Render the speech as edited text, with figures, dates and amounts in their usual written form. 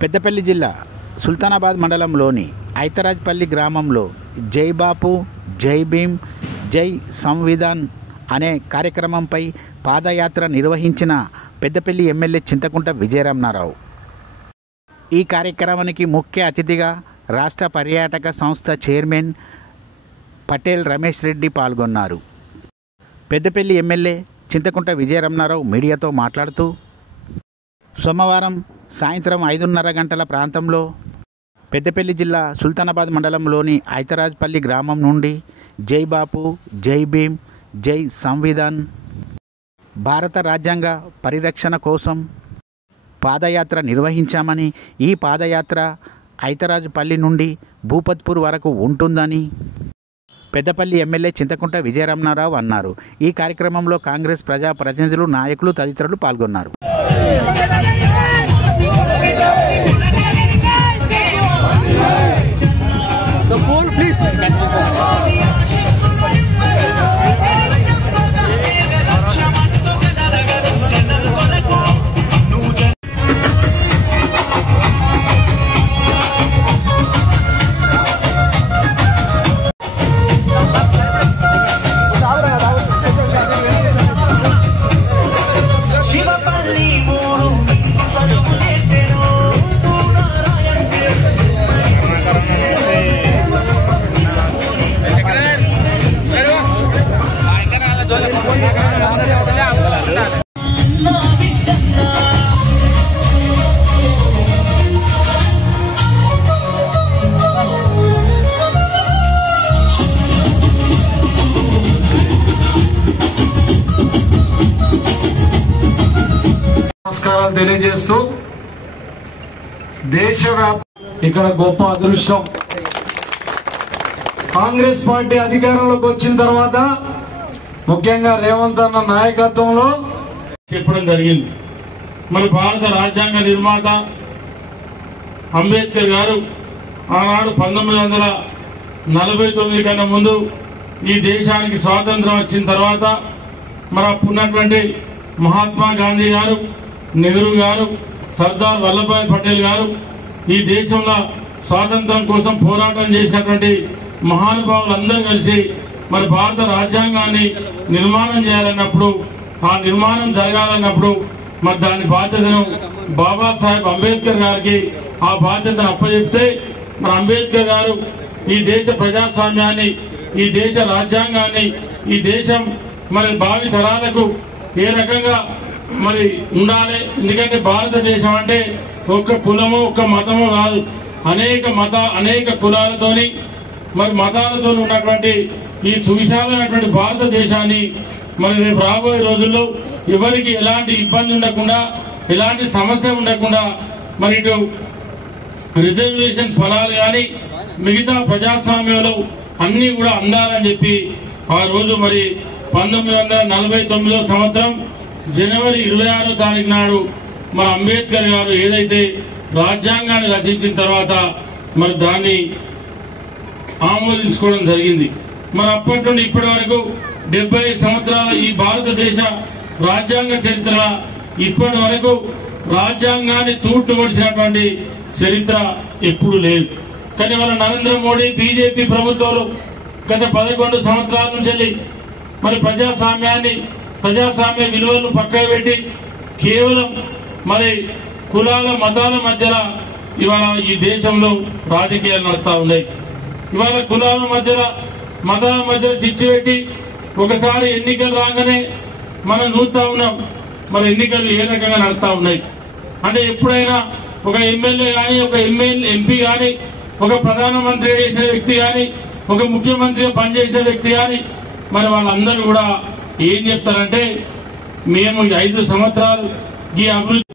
పెద్దపల్లి జిల్లా సుల్తానాబాద్ మండలంలోని ఐతరాజ్పల్లి గ్రామంలో జై బాపు, జై భీమ్, జై సంవిధాన్ అనే కార్యక్రమంపై పాదయాత్ర నిర్వహించిన పెద్దపల్లి ఎమ్మెల్యే చింతకుంట విజయరమణారావు. ఈ కార్యక్రమానికి ముఖ్య అతిథిగా రాష్ట్ర పర్యాటక సంస్థ చైర్మన్ పటేల్ రమేష్ రెడ్డి పాల్గొన్నారు. పెద్దపల్లి ఎమ్మెల్యే చింతకుంట విజయరమణారావు మీడియాతో మాట్లాడుతూ, సోమవారం సాయంత్రం 5:30 గంటల ప్రాంతంలో పెద్దపల్లి జిల్లా సుల్తానాబాద్ మండలంలోని ఐతరాజ్పల్లి గ్రామం నుండి జై బాపు, జై భీమ్, జై సంవిధాన్, భారత రాజ్యాంగ పరిరక్షణ కోసం పాదయాత్ర నిర్వహించామని, ఈ పాదయాత్ర ఐతరాజ్పల్లి నుండి భూపత్పూర్ వరకు ఉంటుందని పెద్దపల్లి ఎమ్మెల్యే చింతకుంట విజయరమణారావు అన్నారు. ఈ కార్యక్రమంలో కాంగ్రెస్ ప్రజా ప్రతినిధులు, నాయకులు తదితరులు పాల్గొన్నారు. నమస్కారాలు తెలియజేస్తూ, దేశవ్యాప్తంగా ఇక్కడ గొప్ప అదృష్టం. కాంగ్రెస్ పార్టీ అధికారంలోకి వచ్చిన తర్వాత ముఖ్యంగా రేవంత్ అన్న నాయకత్వంలో చెప్పడం జరిగింది. మరి భారత రాజ్యాంగ నిర్మాత అంబేద్కర్ గారు ఆనాడు 1949 కన్నా ముందు ఈ దేశానికి స్వాతంత్రం వచ్చిన తర్వాత మరి అప్పుడున్నటువంటి మహాత్మా గాంధీ గారు, నెహ్రూ గారు, సర్దార్ వల్లభాయ్ పటేల్ గారు ఈ దేశంలో స్వాతంత్రం కోసం పోరాటం చేసినటువంటి మహానుభావులందరూ కలిసి మరి భారత రాజ్యాంగాన్ని నిర్మాణం చేయాలన్నప్పుడు, ఆ నిర్మాణం జరగాలన్నప్పుడు మరి దాని బాధ్యతను బాబాసాహెబ్ అంబేద్కర్ గారికి ఆ బాధ్యతను అప్పచెప్తే మరి అంబేద్కర్ గారు ఈ దేశ ప్రజాస్వామ్యాన్ని, ఈ దేశ రాజ్యాంగాన్ని, ఈ దేశం మరి భావి తరాలకు ఏ రకంగా మరి ఉండాలి. ఎందుకంటే భారతదేశం అంటే ఒక్క కులము, ఒక్క మతము కాదు, అనేక కులాలతోని మరి మతాలతో ఉన్నటువంటి ఈ సువిశాలమైనటువంటి భారతదేశాన్ని మరి రేపు రాబోయే రోజుల్లో ఎవరికి ఎలాంటి ఇబ్బంది ఉండకుండా, ఎలాంటి సమస్య ఉండకుండా మరి ఇటు రిజర్వేషన్ ఫలాలు కానీ మిగతా ప్రజాస్వామ్యంలో అన్ని కూడా అందాలని చెప్పి ఆ రోజు మరి 1949 సంవత్సరం జనవరి 26వ తారీఖు నాడు మన అంబేద్కర్ గారు ఏదైతే రాజ్యాంగాన్ని రచించిన తర్వాత మరి దాన్ని ఆమోదించుకోవడం జరిగింది. మరి అప్పటి నుండి ఇప్పటి వరకు 70 సంవత్సరాల ఈ భారతదేశ రాజ్యాంగ చరిత్ర ఇప్పటి వరకు రాజ్యాంగాన్ని తూట్టుపడిచినటువంటి చరిత్ర ఎప్పుడు లేదు. కానీ మన నరేంద్ర మోడీ బీజేపీ ప్రభుత్వాలు గత 11 సంవత్సరాల నుంచి మరి ప్రజాస్వామ్య విలువలను పక్కన పెట్టి కేవలం మరి కులాల మతాల మధ్యలో ఇవాళ ఈ దేశంలో రాజకీయాలు నడుస్తా ఉన్నాయి. ఇవాళ కులాల మధ్యలో మతాల మధ్యలో చిచ్చు పెట్టి ఒకసారి ఎన్నికలు రాగానే మనం చూస్తా ఉన్నాం మరి ఎన్నికలు ఏ రకంగా నడుస్తా ఉన్నాయి. అంటే ఎప్పుడైనా ఒక ఎమ్మెల్యే కానీ, ఒక ఎంపీ కానీ, ఒక ప్రధానమంత్రి చేసిన వ్యక్తి కానీ, ఒక ముఖ్యమంత్రిగా పనిచేసిన వ్యక్తి కానీ మరి వాళ్ళందరూ కూడా ఏం చెప్తారంటే, మేము 5 సంవత్సరాలు ఈ అభివృద్ధి